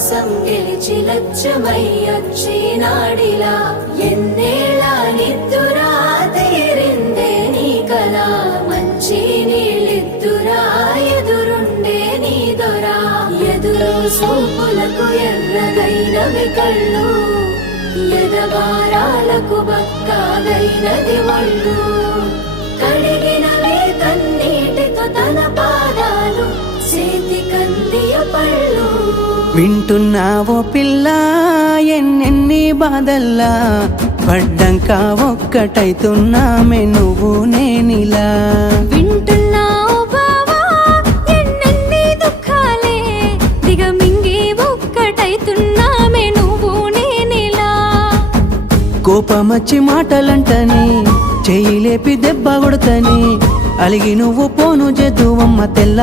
నిర్లక్ష్యమై వచ్చినాడిలా ఎన్నేళ్ళ నిద్దురా తీరిందే నీ కళ మంచి నీళ్ళిద్దురా ఎదురుండే నీ దొరా. ఎదురు సూపులకు ఎర్రగైనవి కళ్ళు ఎదబారాలకు బక్కాదైనది ఒళ్ళు కడిగినవే కన్నీటితో తన పాదాలు చేతి కందియ పళ్ళు. వింటున్నావో పిల్ల ఎన్నెన్ని బాధల్లా. పడ్డంక ఒక్కటైతున్నామే నువ్వు నేనిలా. వింటున్నావు బావా ఎన్నెన్ని దుఃఖాలే. దిగమింగి ఒక్కటైతున్నామే నువ్వు నేనిలా. కోపమచ్చి మాటలంటని చెయ్యి లేపి దెబ్బ కొడతని. అలిగి నువ్వు పోను జద్దువమ్మ తెల్ల.